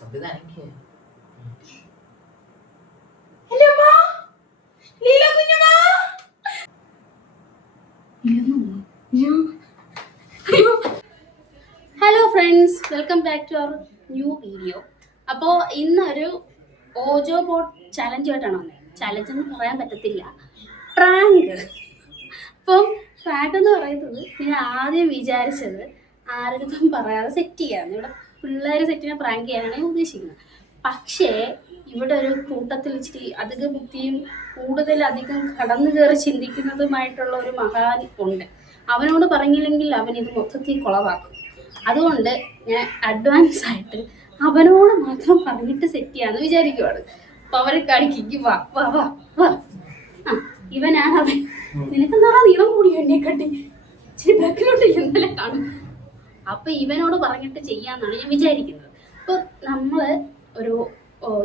Hello friends, welcome back to our new video. അപ്പോൾ ഇന്നൊരു ഓജോ boat ചലഞ്ചുമായിട്ടാണ് വന്നത്. ചലഞ്ച് എന്ന് പറയാൻ പറ്റത്തില്ല, പ്രാങ്ക്. അപ്പം പ്രാങ്ക് എന്ന് പറയുന്നത് ഞാൻ ആദ്യം വിചാരിച്ചത് ആരുടെ പറയാതെ സെറ്റ് ചെയ്യാമെന്ന്. ഇവിടെ പിള്ളേർ സെറ്റിനെ പ്രാങ്ക് ചെയ്യാനാണ് ഞാൻ ഉദ്ദേശിക്കുന്നത്. പക്ഷേ ഇവിടെ ഒരു കൂട്ടത്തിൽ ഇച്ചിരി അധിക ബുദ്ധിയും കൂടുതലധികം കടന്നു കയറി ചിന്തിക്കുന്നതുമായിട്ടുള്ള ഒരു മഹാൻ ഉണ്ട്. അവനോട് പറഞ്ഞില്ലെങ്കിൽ അവൻ ഇത് മൊത്തത്തിൽ കുളവാക്കും. അതുകൊണ്ട് ഞാൻ അഡ്വാൻസ് ആയിട്ട് അവനോട് മാത്രം പറഞ്ഞിട്ട് സെറ്റ് ചെയ്യാന്ന് വിചാരിക്കുവാണ്. അപ്പൊ അവരെ കാണിക്കും, വാ വാ വാ വാ, ആ ഇവനാണ് അവൻ. നിനക്കെന്താ നീളം കൂടി എന്നെ കട്ടി ഇച്ചിരി ബാക്കിലോട്ട് ഇന്നലെ കാണും. അപ്പൊ ഇവനോട് പറഞ്ഞിട്ട് ചെയ്യാന്നാണ് ഞാൻ വിചാരിക്കുന്നത്. അപ്പൊ നമ്മള് ഒരു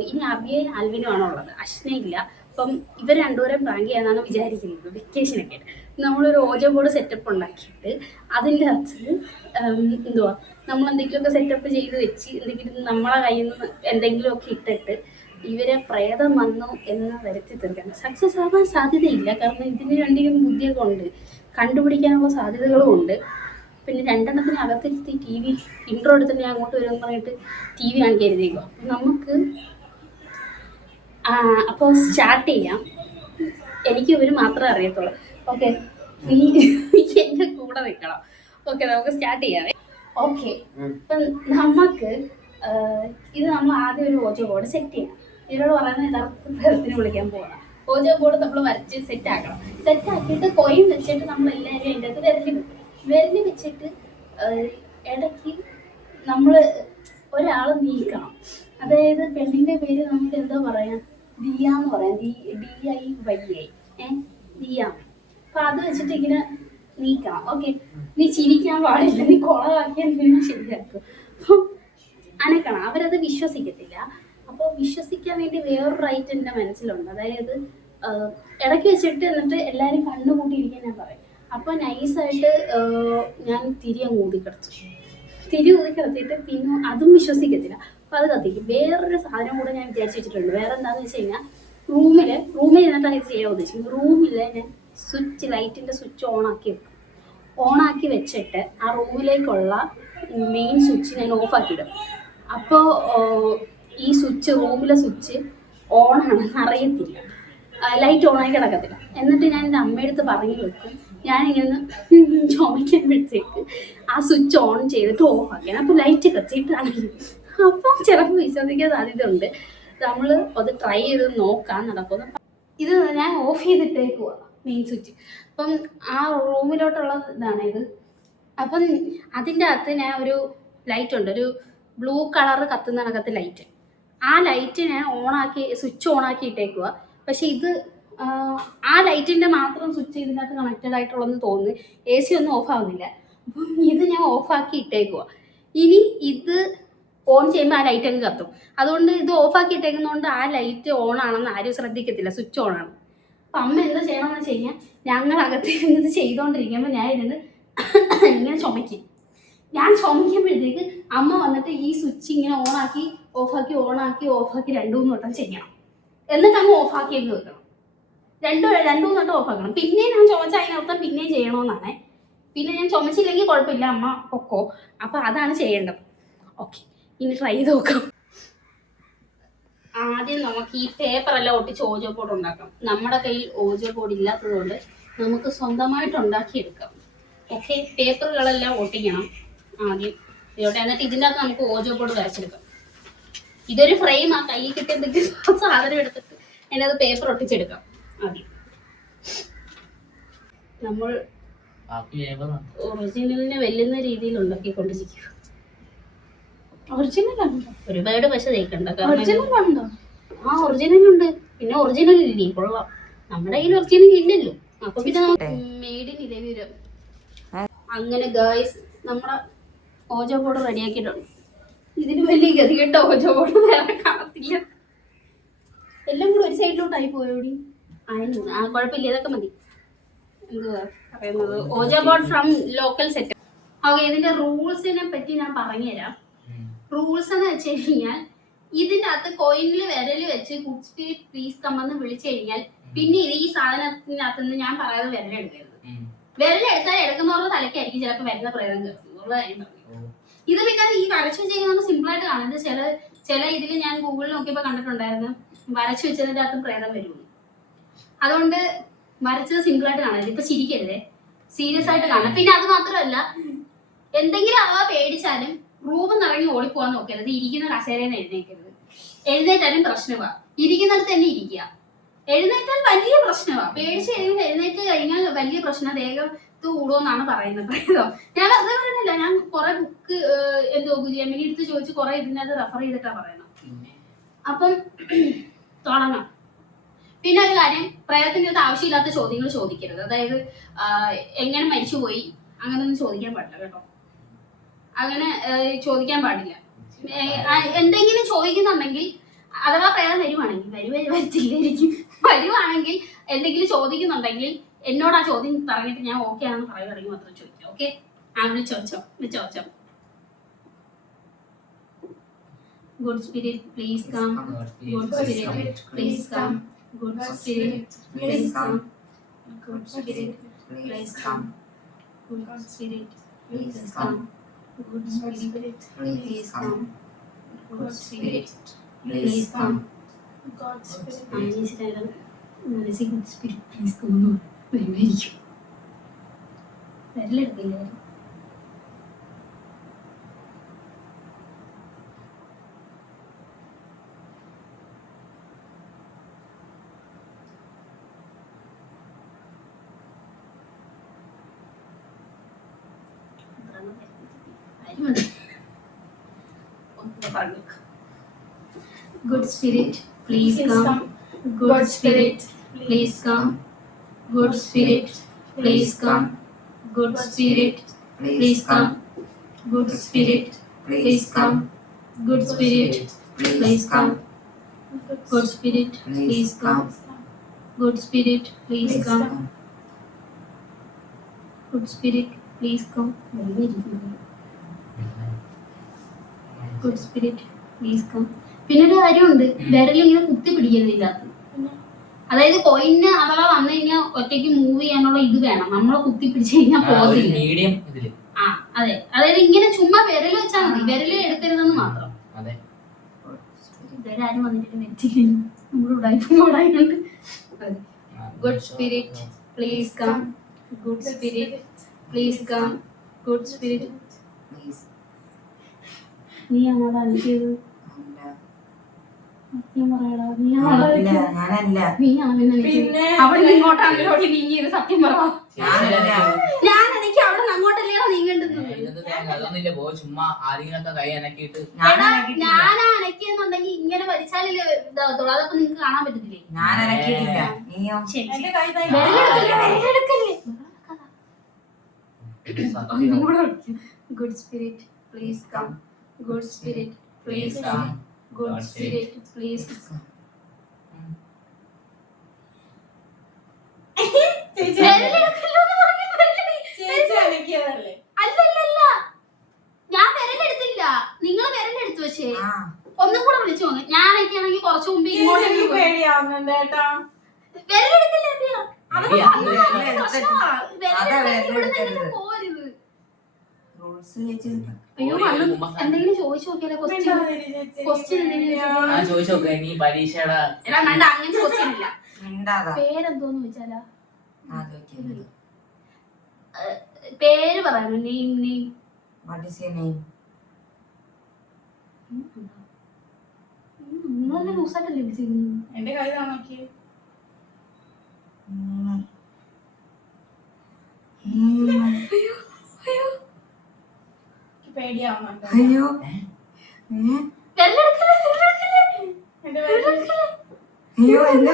ഇനി അബിയും ആൽവിനും ആണോ ഉള്ളത്, അശ്നയില്ല. അപ്പം ഇവർ രണ്ടുപേരും പ്രാങ്ക് ചെയ്യാന്നാണ് വിചാരിക്കുന്നത്. വെക്കേഷനൊക്കെ ആയിട്ട് നമ്മളൊരു ഓജോ ബോർഡ് സെറ്റപ്പ് ഉണ്ടാക്കിയിട്ട് അതിൻ്റെ അകത്ത് എന്തുവാ നമ്മൾ എന്തെങ്കിലുമൊക്കെ സെറ്റപ്പ് ചെയ്ത് വെച്ച് എന്തെങ്കിലും നമ്മളെ കയ്യിൽ നിന്ന് എന്തെങ്കിലുമൊക്കെ ഇട്ടിട്ട് ഇവരെ പ്രേതം വന്നു എന്ന് വരുത്തി തീർക്കാൻ. സക്സസ് ആവാൻ സാധ്യതയില്ല, കാരണം ഇതിന് രണ്ടിനും ബുദ്ധിയൊക്കെ ഉണ്ട്, കണ്ടുപിടിക്കാനുള്ള സാധ്യതകളും ഉണ്ട്. പിന്നെ രണ്ടെണ്ണത്തിന് അകത്തിരുത്തി ടി വി ഇൻട്രോ എടുത്തിട്ട് ഞാൻ അങ്ങോട്ട് വരുമെന്ന് പറഞ്ഞിട്ട് ടി വി കാണിക്കാൻ എഴുതിയേക്കോ. നമുക്ക് അപ്പോൾ സ്റ്റാർട്ട് ചെയ്യാം. എനിക്ക് ഇവർ മാത്രമേ അറിയത്തുള്ളൂ. ഓക്കെ, നീ എൻ്റെ കൂടെ നിൽക്കണം. ഓക്കെ, നമുക്ക് സ്റ്റാർട്ട് ചെയ്യാവേ. ഓക്കെ, അപ്പം നമുക്ക് ഇത് നമ്മൾ ആദ്യം ഒരു ഓജോ ബോർഡ് സെറ്റ് ചെയ്യാം. ഇവരോട് പറയുന്നത് യഥാർത്ഥ പ്രേതത്തിന് വിളിക്കാൻ പോകണം. ഓജോ ബോർഡ് നമ്മൾ വരച്ച് സെറ്റ് ആക്കണം. സെറ്റ് ആക്കിയിട്ട് കോയിൻ വെച്ചിട്ട് നമ്മൾ എല്ലാവരും അതിൻ്റെ അകത്ത് വിരലി വെച്ചിട്ട് ഇടയ്ക്ക് നമ്മൾ ഒരാൾ നീക്കണം. അതായത് പെണ്ണിൻ്റെ പേര് നമുക്ക് എന്താ പറയാം, ദിയ എന്ന് പറയാം. DIYA ദിയ. അപ്പൊ അത് വെച്ചിട്ട് ഇങ്ങനെ നീക്കണം. ഓക്കെ, നീ ചിരിക്കാൻ പാടില്ല, നീ കുളമാക്കിയാൽ പിന്നെ ശരിയാക്കും. അപ്പം അനക്കണം. അവരത് വിശ്വസിക്കത്തില്ല. അപ്പോൾ വിശ്വസിക്കാൻ വേണ്ടി വേറൊരു റൈറ്റ് എൻ്റെ മനസ്സിലുണ്ട്. അതായത് ഇടയ്ക്ക് വെച്ചിട്ട് എന്നിട്ട് എല്ലാവരും കണ്ണുകൂട്ടിയിരിക്കാൻ ഞാൻ പറയും. അപ്പോൾ നൈസായിട്ട് ഞാൻ തിരി അങ്ങ് ഊതിക്കിടത്തിയിട്ട് പിന്നെ അതും വിശ്വസിക്കത്തില്ല. അപ്പോൾ അത് കത്തിക്കും. വേറൊരു സാധനം കൂടെ ഞാൻ വിചാരിച്ചു വെച്ചിട്ടുണ്ട്. വേറെ എന്താണെന്ന് വെച്ച് കഴിഞ്ഞാൽ റൂമിൽ ഇരുന്നിട്ടാണ് ഇത് ചെയ്യാൻ ഉദ്ദേശിക്കുന്നത്. റൂമിൽ ഞാൻ ലൈറ്റിൻ്റെ സ്വിച്ച് ഓണാക്കി വെച്ചിട്ട് ആ റൂമിലേക്കുള്ള മെയിൻ സ്വിച്ച് ഞാൻ ഓഫാക്കിയിടും. അപ്പോൾ ഈ റൂമിലെ സ്വിച്ച് ഓണാണെന്ന് അറിയത്തില്ല, ലൈറ്റ് ഓണായി കിടക്കത്തില്ല. എന്നിട്ട് ഞാൻ എൻ്റെ അമ്മയടുത്ത് പറഞ്ഞു വെക്കും, ഞാനിങ്ങനെ ചുമയ്ക്കുമ്പോഴത്തേക്ക് ആ സ്വിച്ച് ഓൺ ചെയ്തിട്ട് ഓഫാക്കിയാണ്. അപ്പോൾ ലൈറ്റ് കത്തിയിട്ടാണെങ്കിൽ അപ്പം ചിലപ്പോൾ വിശ്വസിക്കാൻ സാധ്യതയുണ്ട്. നമ്മൾ അത് ട്രൈ ചെയ്ത് നോക്കാൻ നടക്കുന്നു. ഇത് ഞാൻ ഓഫ് ചെയ്തിട്ടേക്കുക മെയിൻ സ്വിച്ച്. അപ്പം ആ റൂമിലോട്ടുള്ള ഇതാണ് ഇത്. അപ്പം അതിൻ്റെ അകത്ത് ഞാൻ ഒരു ലൈറ്റ് ഉണ്ട്, ഒരു ബ്ലൂ കളർ കത്തുന്ന കണക്കത്ത് ലൈറ്റ്. ആ ലൈറ്റ് ഞാൻ സ്വിച്ച് ഓണാക്കി ഇട്ടേക്കുക. പക്ഷെ ഇത് ആ ലൈറ്റിൻ്റെ മാത്രം സ്വിച്ച് ഇതിനകത്ത് കണക്റ്റഡ് ആയിട്ടുള്ളതെന്ന് തോന്നുന്നു. AC ഒന്നും ഓഫ് ആവുന്നില്ല. അപ്പം ഇത് ഞാൻ ഓഫാക്കി ഇട്ടേക്കുക. ഇനി ഇത് ഓൺ ചെയ്യുമ്പോൾ ആ ലൈറ്റ് അങ്ങ് കത്തും. അതുകൊണ്ട് ഇത് ഓഫാക്കി ഇട്ടേക്കുന്നതുകൊണ്ട് ആ ലൈറ്റ് ഓൺ ആണെന്ന് ആരും ശ്രദ്ധിക്കത്തില്ല, സ്വിച്ച് ഓൺ ആണ്. അപ്പം അമ്മ എന്താ ചെയ്യണമെന്ന് വെച്ച് കഴിഞ്ഞാൽ, ഞങ്ങളകത്ത് ഇരുന്നത് ചെയ്തുകൊണ്ടിരിക്കുമ്പോൾ ഞാൻ ഇരുന്ന് ഇങ്ങനെ ചുമയ്ക്കും. ഞാൻ ചുമയ്ക്കുമ്പോഴത്തേക്ക് അമ്മ വന്നിട്ട് ഈ സ്വിച്ച് ഇങ്ങനെ ഓണാക്കി ഓഫാക്കി 2-3 വട്ടം ചെയ്യണം. എന്നിട്ട് അങ്ങ് ഓഫാക്കി അങ്ങ് വെക്കണം. 2-3 വട്ടം ഓഫാക്കണം. പിന്നെ ഞാൻ ചുമച്ച അതിനർത്ഥം പിന്നെയും ചെയ്യണമെന്നാണ്. പിന്നെ ഞാൻ ചുമച്ചില്ലെങ്കിൽ കുഴപ്പമില്ല, അമ്മ പൊക്കോ. അപ്പം അതാണ് ചെയ്യേണ്ടത്. ഓക്കെ, ഇനി ട്രൈ ചെയ്ത് നോക്കാം. ആദ്യം നമുക്ക് ഈ പേപ്പറെല്ലാം ഒട്ടിച്ച് ഓജോ ബോർഡ് ഉണ്ടാക്കാം. നമ്മുടെ കയ്യിൽ ഓജോ ബോർഡ് ഇല്ലാത്തത് കൊണ്ട് നമുക്ക് സ്വന്തമായിട്ട് ഉണ്ടാക്കിയെടുക്കാം. ഓക്കെ, പേപ്പറുകളെല്ലാം ഒട്ടിക്കണം ആദ്യം ഇതോട്ടെ. എന്നിട്ട് ഇതിൻ്റെ അകത്ത് നമുക്ക് ഓജോ ബോർഡ് വരച്ചെടുക്കാം. ഇതൊരു ഫ്രെയിം, ആ കയ്യിൽ കിട്ടിയ എന്തെങ്കിലും സാധനം എടുത്തിട്ട് അതിൻ്റെ അത് പേപ്പർ ഒട്ടിച്ചെടുക്കാം. ആദ്യം നമ്മൾ ഒറിജിനലിനെ വെല്ലുന്ന രീതിയിൽ ഉണ്ടാക്കിക്കൊണ്ടിരിക്കുക. ഒരുപാട് പശ തേക്കണ്ട. ആ ഒറിജിനലുണ്ട്, പിന്നെ ഒറിജിനൽ ഇല്ലേ, കൊള്ളാം. നമ്മുടെ കയ്യിൽ ഒറിജിനൽ ഇല്ലല്ലോ. അപ്പൊ പിന്നെ മെയ്ഡ് ഇൻ ഇരവിപുരം. അങ്ങനെ ഗായ്സ്, നമ്മുടെ ഓജോ ബോർഡ് റെഡിയാക്കിയിട്ടുണ്ട്. ഇതിന് വലിയ ഗതികെട്ട ഓജോ ബോർഡ് വേറെ കാണത്തില്ല. എല്ലാം കൂടെ ഒരു സൈഡിലോട്ടായി പോയോടി. കുഴപ്പമില്ല, ഇതൊക്കെ മതി. എന്തുവാ പറയുന്നത്, ഓജോ board from local set. Okay, ഇതിന്റെ റൂൾസിനെ പറ്റി ഞാൻ പറഞ്ഞുതരാം. റൂൾസ് എന്ന് വെച്ച് കഴിഞ്ഞാൽ ഇതിന്റെ അകത്ത് കോയിനിൽ വിരല് വെച്ച് ഗുഡ് സ്പിരിറ്റ് പ്ലീസ് കം എന്ന് വിളിച്ചു കഴിഞ്ഞാൽ പിന്നെ ഇത് ഈ സാധനത്തിനകത്ത് നിന്ന് ഞാൻ പറയാതെ വിരലെടുക്കരുത്. വിരലെടുത്താൽ എടുക്കുന്നവരുടെ തലയ്ക്കായിരിക്കും ചിലപ്പോൾ വരുന്ന പ്രേതം കേൾക്കുന്നത്. ഇത് പിന്നെ ഈ വരച്ചു വെച്ചേക്കുന്നത് നമുക്ക് സിമ്പിൾ ആയിട്ട് കാണുന്നത്. ചില ഇതിൽ ഞാൻ ഗൂഗിളിൽ നോക്കിയപ്പോൾ കണ്ടിട്ടുണ്ടായിരുന്നു വരച്ചു വെച്ചതിന്റെ അകത്തും പ്രേതം വരുന്നു. അതുകൊണ്ട് വരച്ചത് സിമ്പിൾ ആയിട്ട് കാണരുത്. ഇപ്പൊ ചിരിക്കരുതേ, സീരിയസ് ആയിട്ട് കാണാം. പിന്നെ അത് മാത്രമല്ല, എന്തെങ്കിലും അഥവാ പേടിച്ചാലും റൂമിൽ നിന്ന് ഇറങ്ങി ഓടിപ്പോവാൻ നോക്കരുത്. ഇരിക്കുന്ന കസേരയിൽ നിന്ന് എഴുന്നേക്കരുത്. എഴുന്നേറ്റാലും പ്രശ്നമാ, ഇരിക്കുന്നിടത്ത് തന്നെ ഇരിക്കുക. എഴുന്നേറ്റാൽ വലിയ പ്രശ്നമാ. പേടിച്ച് എഴുന്നേറ്റ് കഴിഞ്ഞാൽ വലിയ പ്രശ്നം, ദേഹത്ത് കൂടുമെന്നാണ് പറയുന്നത്. ഞാൻ വെറുതെ പറയുന്നില്ല, ഞാൻ കുറെ ബുക്ക് ജെമിനി എടുത്ത് ചോദിച്ച് കുറെ ഇതിനകത്ത് റെഫർ ചെയ്തിട്ടാ പറയുന്നത്. അപ്പം തുടങ്ങാം. പിന്നെ ഒരു കാര്യം, പ്രേതത്തിന്റെ അടുത്ത് ആവശ്യമില്ലാത്ത ചോദ്യങ്ങൾ ചോദിക്കരുത്. അതായത് എങ്ങനെ മരിച്ചുപോയി അങ്ങനെയൊന്നും ചോദിക്കാൻ പാടില്ല കേട്ടോ. അങ്ങനെ ചോദിക്കാൻ പാടില്ല. എന്തെങ്കിലും ചോദിക്കുന്നുണ്ടെങ്കിൽ, അഥവാ പ്രേതം വരുവാണെങ്കിൽ എന്തെങ്കിലും ചോദിക്കുന്നുണ്ടെങ്കിൽ എന്നോട് ആ ചോദ്യം പറഞ്ഞിട്ട് ഞാൻ ഓക്കെ ആണെന്ന് പറയുകയാണെങ്കിൽ മാത്രം ചോദിക്കാം. Okay, വിളിച്ചോച്ചോ. Good spirit, please come. Good spirit, please come. Good spirit, please come. Good spirit, please come. Good spirit, please come. Good spirit, please come. Good spirit, please come. God spirit, please come. Good spirit, please come. വരുമായിരിക്കും. വരലെടുക്കില്ല. Good spirit, please come. Good spirit, please come. Good spirit, please come. Good spirit, please come. Good spirit, please come. Good spirit, please come. Good spirit, please come. Good spirit, please come. Good spirit, please come. Good spirit, please come. പിന്നൊരു കാര്യമുണ്ട്, വിരലിങ്ങനെ കുത്തി പിടിക്കരുതില്ലാത്ത. അതായത് കോയിന് അഥവാ വന്നു കഴിഞ്ഞാൽ ഒറ്റയ്ക്ക് move ചെയ്യാനുള്ള ഇത് വേണം. നമ്മളെ കുത്തി പിടിച്ചു കഴിഞ്ഞാൽ പോകത്തില്ല. ആ അതെ, അതായത് ഇങ്ങനെ ചുമ്മാ വിരൽ വെച്ചാൽ മതി, വിരല് എടുക്കരുതെന്ന് മാത്രം. ഇതുവരെ ആരും വന്നിട്ട് വെച്ചില്ല, നമ്മുടെ ഉടായ്പുണ്ട്. Good spirit please come. Good spirit please come. Good spirit. നീ ആണോടാ എനിക്കത്? സത്യം പറയടാ, നീ അവിടെ ഇങ്ങോട്ടാണ് നീങ്ങിയത്. സത്യം പറ, ഞാൻ എനിക്ക് അവിടെ നിന്ന് അങ്ങോട്ടല്ലേ നീങ്ങേണ്ടത്. ഞാൻ അനക്കിയെന്നുണ്ടെങ്കിൽ ഇങ്ങനെ വലിച്ചാലല്ലേ ഇതാവത്തുള്ളൂ. അതൊക്കെ നിങ്ങൾക്ക് കാണാൻ പറ്റത്തില്ലേ? Good spirit please come. Good spirit please come. Good spirit, please. ഞാൻ വിരലെടുത്തില്ല, നിങ്ങൾ വിരലെടുത്തു. പക്ഷേ ഒന്നും കൂടെ വിളിച്ചു നോക്ക്. ഞാനൊക്കെയാണെങ്കിൽ കുറച്ചു മുമ്പ് ഇങ്ങോട്ട് വിരലെടുത്തില്ല. പോരുത്. അയ്യോ, എന്തെങ്കിലും ചോദിച്ചു നോക്കിയാലോ? ക്വസ്റ്റ്യൻ അങ്ങനെ ക്വസ്റ്റ്യൻ ഇല്ല. പേരെന്തോന്ന് ചോദിച്ചാലാ? പേര് പറയാമോ? നെയിം. നിങ്ങളെന്നെ ലൂസായിട്ടല്ലേ വിളിച്ചിരുന്നത്? എന്റെ കൈ നോക്കി. പേടിയാവുന്നുണ്ട്. അയ്യോ, അയ്യോ എന്റെ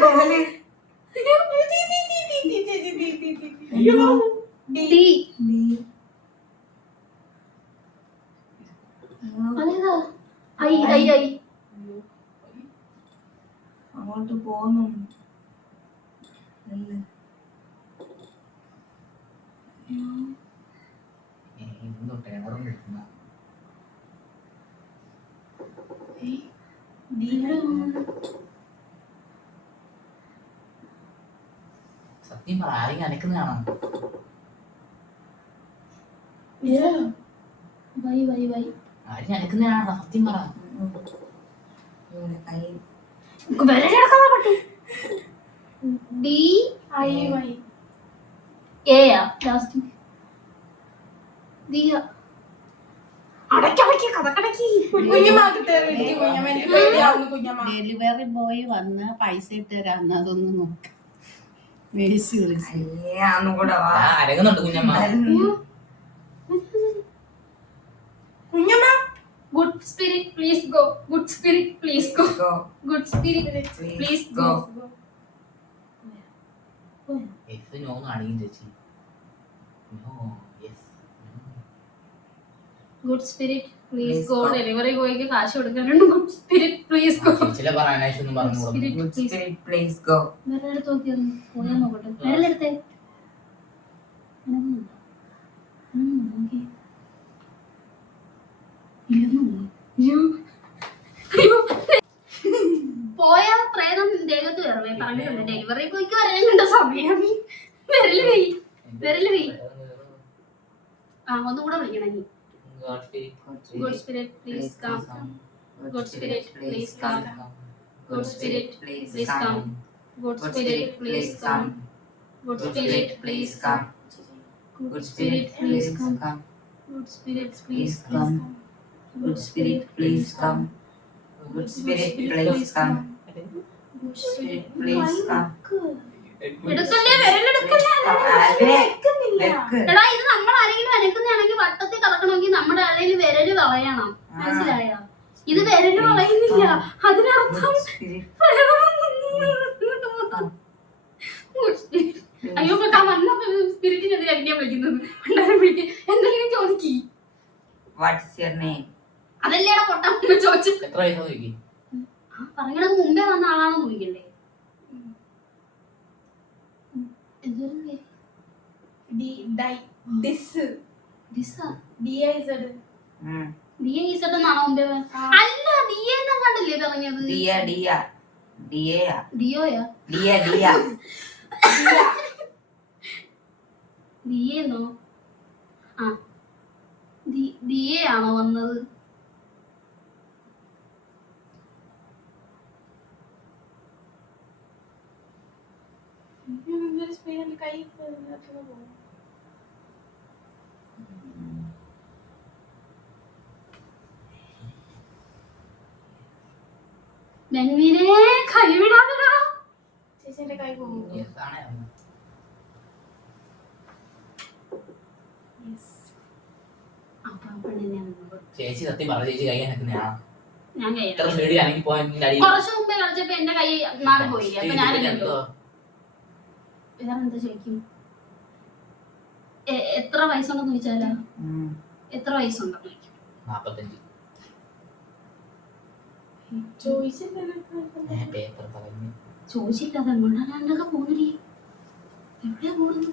വിരല്. അങ്ങോട്ട് പോന്നു. സത്യം പറ, ആരെങ്കിലും അനക്കുന്നതാണോ? ആരെങ്കിലും അനക്കുന്നതാണോ? സത്യം പറ. ഡെലിവറി ബോയ് വന്ന് പൈസ ഇട്ട് തരാന്ന് അതൊന്ന് നോക്ക്. മേടിച്ച് വിളിച്ച് അരങ്ങുന്നുണ്ട് കുഞ്ഞമ്മ. Good spirit, please go. Good spirit, please go. Good spirit, please go. Yes no ആണെങ്കിൽ ചേച്ചി. No yes. Good spirit, please go. Delivery boyക്ക് കാശ് കൊടുക്കാനുണ്ട്. Good spirit, please go. ചേച്ചിലെ പറയാനായിട്ടൊന്നും പറഞ്ഞു കൊടുക്കും. Good spirit, please go. വേറെ തോക്കി ഒന്ന് പോയാ നോക്കട്ടെ. വേറെ എടുത്തേ. പോയ പ്രേതം ദേഹത്ത് കയറവേ പറഞ്ഞിട്ടുണ്ട്. ഡെലിവറി ബോയ്ക്ക് വരാനുണ്ട് സമയം. വിരല് വെയ്. ഒന്നുകൂടെ വിളിക്കണം നീ. Good spirit, please come. Good spirit, please come. Good spirit, please come. Good spirit, please come. Good spirit, please come. Good spirit, please come. Good spirit, please come. Good spirit, please come. Good spirit, please come. Good spirit, please come. എടുക്കല്ലേ, വിരലെടുക്കല്ലേ. എടാ, ഇത് നമ്മൾ ആരെങ്കിലും അനക്കുന്നതാണെങ്കിൽ വട്ടത്തിൽ കറക്കണമെങ്കിൽ നമ്മുടെ ആരെങ്കിലും വിരല് വളയണം. മനസ്സിലായോ? ഇത് വിരല് വളയുന്നില്ല. അതിനർത്ഥം അയ്യോ വന്ന സ്പിരിറ്റിനെതിരെ എങ്ങനെയാ വിളിക്കുന്നത്? എന്തെങ്കിലും ചോദിക്കി. അതല്ലേടാ പൊട്ടാൻ ചോദിച്ചു. പറയണത് മുമ്പേ വന്ന ആളാണോ ചോദിക്കണ്ടേ? ആണോ വന്നത്? കൈവിടാതെടാ. ചേച്ചിന്റെ കൈ പോകും. ചേച്ചി സത്യം പറ, ചേച്ചി കൈ അനക്കുന്നതാ? ഞാൻ കുറച്ച് മുമ്പേ കളിച്ചപ്പോ എന്റെ കൈ മാറിപ്പോയില്ലേ? അപ്പൊ ഞാൻ വേറെന്താ ചോദിക്കും? എത്ര വയസ്സുണ്ടെന്ന് ചോദിച്ചാലോ? എത്ര വയസ്സുണ്ടെന്ന് ചോദിക്കും. 45. ചോദിച്ചില്ല. അതെങ്ങോട്ടാണ്ടൊക്കെ പോകുന്നേ? എവിടെയാ പോകുന്നു?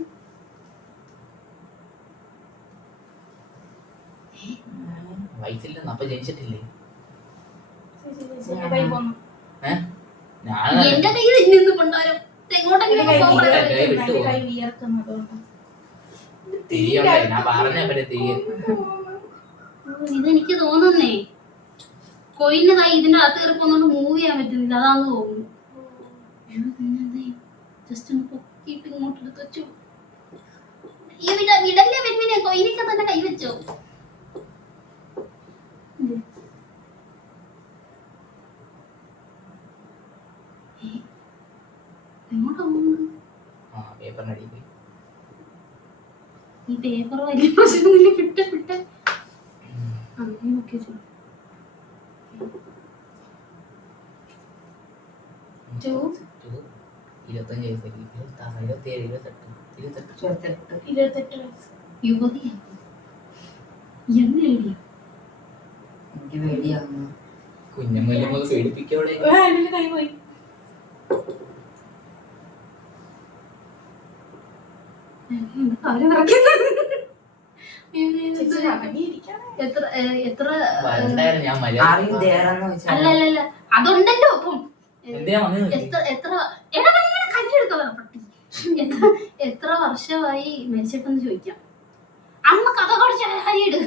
വയസ്സില്ലെന്ന് അപ്പൊ ജനിച്ചിട്ടില്ലേ? എന്റെ കൈ നിന്ന് കൊണ്ടാരോ എങ്ങോട്ടെങ്കിലും ഇതെനിക്ക് തോന്നുന്നേ കൊയിന്റെ കൈ ഇതിന്റെ അകത്ത് കയറി പോന്നോണ്ട് മൂവ് ചെയ്യാൻ പറ്റുന്നില്ല. അതാന്ന് തോന്നുന്നു. ജസ്റ്റ് ഒന്ന് പൊക്കിയിട്ട് ഇങ്ങോട്ട് എടുത്ത് വെച്ചു. വിടല്ലേ വെന്മിനെ, കൊയിനൊക്കെ തന്നെ കൈ വെച്ചോ. ഈ പേപ്പർ വലിയ പ്രശ്നമൊന്നുമില്ല. വിട്ട് അങ്ങനെ നോക്കി 28 കുഞ്ഞമ്മ പേടിപ്പിക്കോടെ. കൈ പോയി. അതുണ്ടല്ലോ അപ്പം എന്തിനാ വന്നത്? എത്ര കല്ലെടുക്കാതെ പട്ടി എത്ര വർഷമായി മരിച്ചിട്ടെന്ന് ചോദിക്കാം. അമ്മ കഥ കുറച്ച് ഹരിയിട്.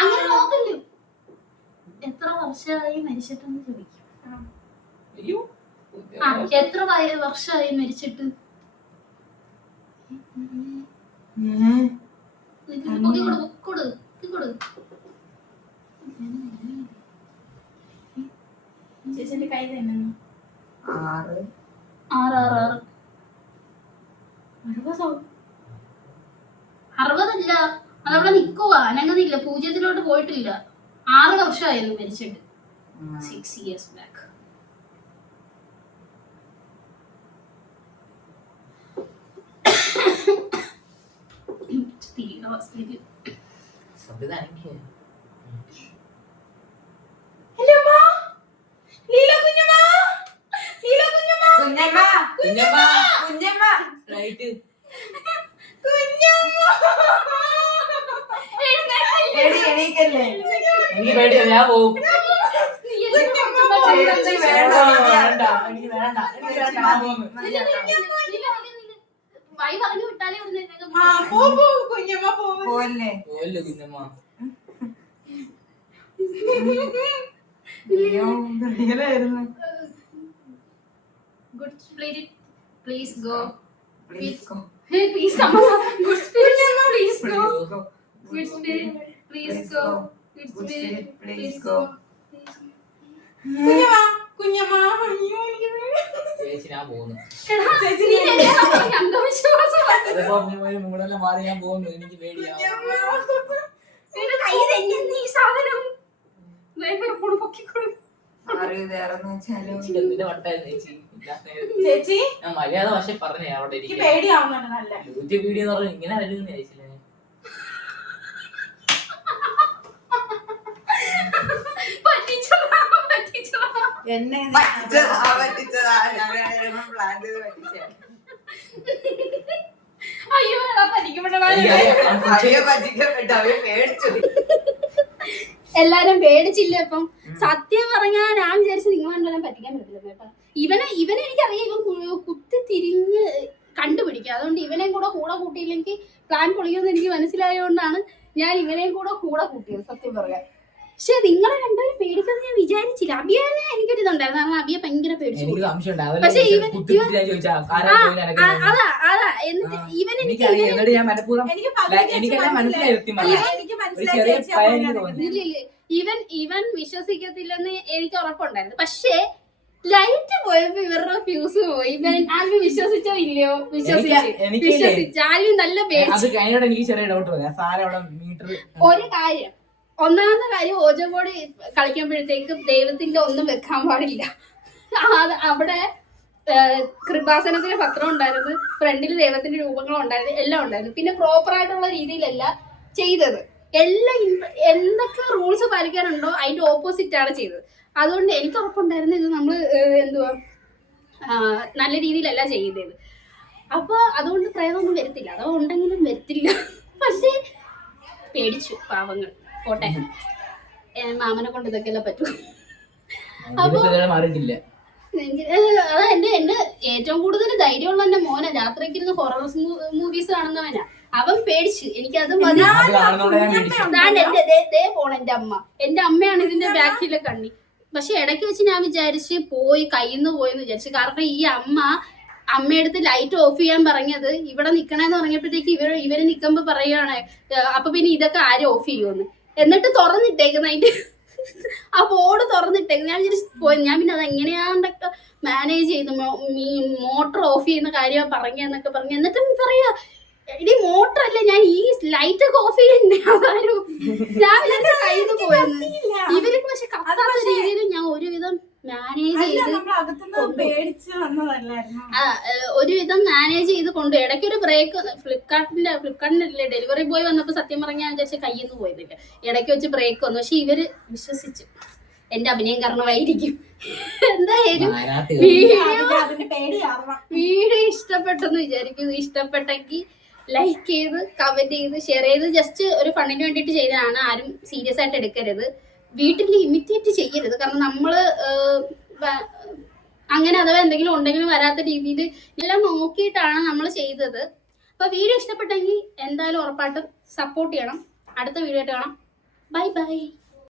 അങ്ങനെ നോക്കല്ലോ. എത്ര വർഷമായി മരിച്ചിട്ടെന്ന് ചോദിക്കാം. അയ്യോ എത്ര വർഷമായി മരിച്ചിട്ട്? ചേച്ചിന്റെ കൈ തന്നെ 6 60 അതവിടെ നിക്കുക, അനങ്ങുന്നില്ല, പൂജ്യത്തിലോട്ട് പോയിട്ടില്ല. 6 വർഷമായിരുന്നു മരിച്ചിട്ട്. 6 years back. എനിക്ക് പേടിയാ, ഞാൻ പോവും. വൈ പറഞ്ഞു വിട്ടാലേ കുഞ്ഞമ്മ. Good spirit, please go. Hey, please come on. Good spirit, please go. Good spirit, please go. Good spirit, please go. ചേച്ചി ഞാൻ പോകുന്നു. മൂടെല്ലാം മാറി ഞാൻ പോകുന്നു. എനിക്ക് പേടിയാ. ചേച്ചി ഞാൻ മര്യാദ പക്ഷെ പറഞ്ഞേ അവിടെ പേടിയാവുന്നുണ്ട് നല്ല. യൂട്യൂബ് വീഡിയോ എന്ന് പറഞ്ഞാൽ ഇങ്ങനെ വരുന്ന ചേച്ചില്ലേ. എന്നെ അയ്യോ എല്ലാരും പേടിച്ചില്ല. അപ്പം സത്യം പറഞ്ഞാൽ ഞാൻ വിചാരിച്ചു നിങ്ങളെല്ലാം പറ്റിക്കാൻ പറ്റില്ല കേട്ടോ. ഇവനെ എനിക്കറിയാം, ഇവൻ കുത്തി തിരിഞ്ഞ് കണ്ടുപിടിക്കുക. അതുകൊണ്ട് ഇവനെയും കൂടെ കൂട്ടിയില്ലെങ്കിൽ പ്ലാൻ പൊളിക്കുമെന്ന് എനിക്ക് മനസ്സിലായതുകൊണ്ടാണ് ഞാൻ ഇവനെയും കൂടെ കൂട്ടിയത് സത്യം പറയാം. പക്ഷെ നിങ്ങളെ രണ്ടുപേരും പേടിക്കുന്നത് ഞാൻ വിചാരിച്ചില്ല. അബിയനെ എനിക്കൊരിതുണ്ടായിരുന്നു, കാരണം അബിയെ ഭയങ്കര പേടിച്ചു. പക്ഷെ അതാ എന്നിട്ട് ഇവൻ ഇവൻ വിശ്വസിക്കത്തില്ലെന്ന് എനിക്ക് ഉറപ്പുണ്ടായിരുന്നു. പക്ഷേ ലൈറ്റ് പോയപ്പോ ഇവരുടെ ഫ്യൂസ് പോയി. ഇവൻ ആൽവി വിശ്വസിച്ചോ ഇല്ലയോ? വിശ്വസിച്ചു. ആൽവി നല്ല പേടിച്ചു. ഒരു കാര്യം, ഒന്നാമത്തെ കാര്യം, ഓജോബോർഡ് കളിക്കുമ്പോഴത്തേക്ക് ദൈവത്തിന്റെ ഒന്നും വെക്കാൻ പാടില്ല. അവിടെ കൃപാസനത്തിന് പത്രം ഉണ്ടായിരുന്നു, ഫ്രണ്ടിൽ ദൈവത്തിന്റെ രൂപങ്ങളും ഉണ്ടായിരുന്നു, എല്ലാം ഉണ്ടായിരുന്നു. പിന്നെ പ്രോപ്പർ ആയിട്ടുള്ള രീതിയിലല്ല ചെയ്തത്. എല്ലാം എന്തൊക്കെ റൂൾസ് പാലിക്കാനുണ്ടോ അതിന്റെ ഓപ്പോസിറ്റ് ആണ് ചെയ്തത്. അതുകൊണ്ട് എനിക്ക് ഉറപ്പുണ്ടായിരുന്നു ഇത് നമ്മള് നല്ല രീതിയിലല്ല ചെയ്യുന്നത്. അപ്പൊ അതുകൊണ്ട് പ്രേതമൊന്നും വരത്തില്ല, അതോ ഉണ്ടെങ്കിലും വരത്തില്ല. പക്ഷേ പേടിച്ചു പാവങ്ങൾ. പോട്ടെ, മാമനെ കൊണ്ട് ഇതൊക്കെയല്ലേ പറ്റൂ. അപ്പൊ അതാ എന്റെ ഏറ്റവും കൂടുതൽ ധൈര്യമുള്ള എന്റെ മോനെ. രാത്രിക്കിരുന്ന് ഹൊറർ മൂവീസ് കാണുന്നവനാ. അവൻ പേടിച്ചു. എനിക്കത് മതി. എന്റെ അമ്മയാണ് ഇതിന്റെ ബാക്കിലെ കണ്ണി. പക്ഷെ ഇടയ്ക്ക് വെച്ച് ഞാൻ വിചാരിച്ച് കയ്യിന്ന് പോയെന്ന് വിചാരിച്ചു. കാരണം ഈ അമ്മയടുത്ത് ലൈറ്റ് ഓഫ് ചെയ്യാൻ പറഞ്ഞത് ഇവിടെ നിക്കണേന്ന് പറഞ്ഞപ്പോഴത്തേക്ക് ഇവര് നിക്കുമ്പോ പറയുകയാണ്, അപ്പൊ പിന്നെ ഇതൊക്കെ ആരും ഓഫ് ചെയ്യുമെന്ന്. എന്നിട്ട് തുറന്നിട്ടേക്കുന്ന അതിന്റെ ആ ബോർഡ് തുറന്നിട്ടേക്കുന്നു. ഞാൻ പോയി. ഞാൻ പിന്നെ അത് എങ്ങനെയാണ്ടൊക്കെ മാനേജ് ചെയ്തു. മോട്ടർ ഓഫ് ചെയ്യുന്ന കാര്യം പറഞ്ഞെന്നൊക്കെ പറഞ്ഞു. എന്നിട്ടും പറയാ, ഇനി മോട്ടർ അല്ലേ, ഞാൻ ഈ ലൈറ്റ് ഒക്കെ ഓഫ് ചെയ്യണ്ടേ? അതാരും ഞാൻ വിചാരിച്ച കയ്യിൽ പോയെന്ന്. ഇവർക്ക് പക്ഷെ കത്താത്ത രീതിയിൽ ഞാൻ ഒരുവിധം മാനേജ് ചെയ്ത് ഒരുവിധം മാനേജ് ചെയ്ത് കൊണ്ടു. ഇടയ്ക്കൊരു ബ്രേക്ക് ഫ്ലിപ്കാർട്ടിന്റെ ഡെലിവറി ബോയ് വന്നപ്പോ സത്യം പറഞ്ഞാൽ വിചാരിച്ച കയ്യിൽ നിന്ന് പോയതില്ല. ഇടയ്ക്ക് വെച്ച് ബ്രേക്ക് വന്നു. പക്ഷെ ഇവര് വിശ്വസിച്ചു. എന്റെ അഭിനയം കാരണമായിരിക്കും. എന്തായാലും വീഡിയോ ഇഷ്ടപ്പെട്ടെന്ന് വിചാരിക്കുന്നു. ഇഷ്ടപ്പെട്ടെങ്കിൽ ലൈക്ക് ചെയ്ത്, കമന്റ് ചെയ്ത്, ഷെയർ ചെയ്ത്. ജസ്റ്റ് ഒരു ഫണ്ടിന് വേണ്ടിയിട്ട് ചെയ്തതാണ്. ആരും സീരിയസ് ആയിട്ട് എടുക്കരുത്. വീട്ടിൽ ഇമിറ്റേറ്റ് ചെയ്യരുത്. കാരണം നമ്മള് അങ്ങനെ അഥവാ എന്തെങ്കിലും ഉണ്ടെങ്കിലും വരാത്ത രീതിയിൽ എല്ലാം നോക്കിയിട്ടാണ് നമ്മൾ ചെയ്തത്. അപ്പൊ വീഡിയോ ഇഷ്ടപ്പെട്ടെങ്കിൽ എന്തായാലും ഉറപ്പായിട്ടും സപ്പോർട്ട് ചെയ്യണം. അടുത്ത വീഡിയോ ആയിട്ട് കാണാം. Bye bye.